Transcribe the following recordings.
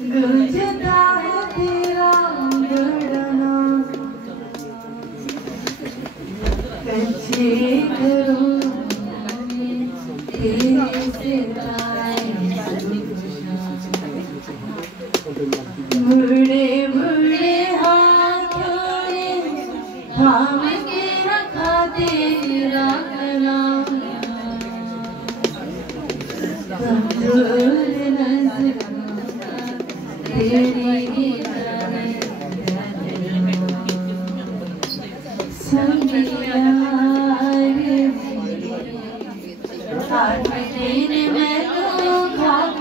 गूंजता है तेरा गड़ना, कच्चे घरों में तेरे सितारे मुड़े मुड़े हाथों ने थाम के रखा तेरा कलाम, कमजोर नज़र तेरी संगिया आज तेरे मैं तो खाक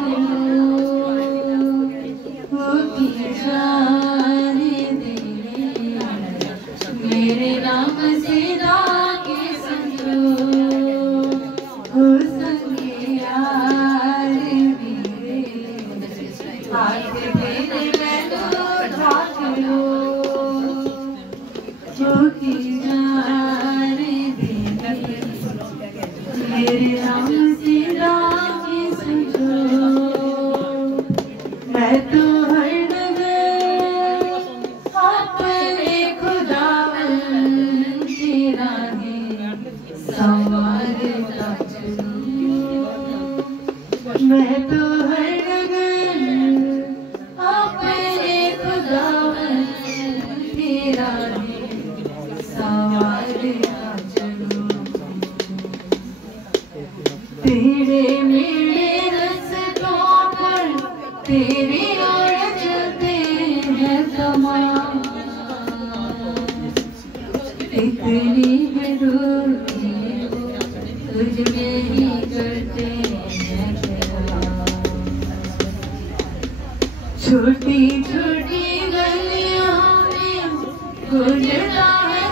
मेरे नाम से लाके समझो हो संगिया मेरे आज तेरे मैं तो खाक हो की जाने दे मेरे नाम से लाके समझो मैं तो मैं तो हर नगर अपने खुदावन तेरा संवारता चलूं, तेरे मेरे रास्तों पर तेरी ओर चलते हैं तमाम, इतनी बेरूही तुझ में ही करते छोटी छोटी गलियों में गुजरता है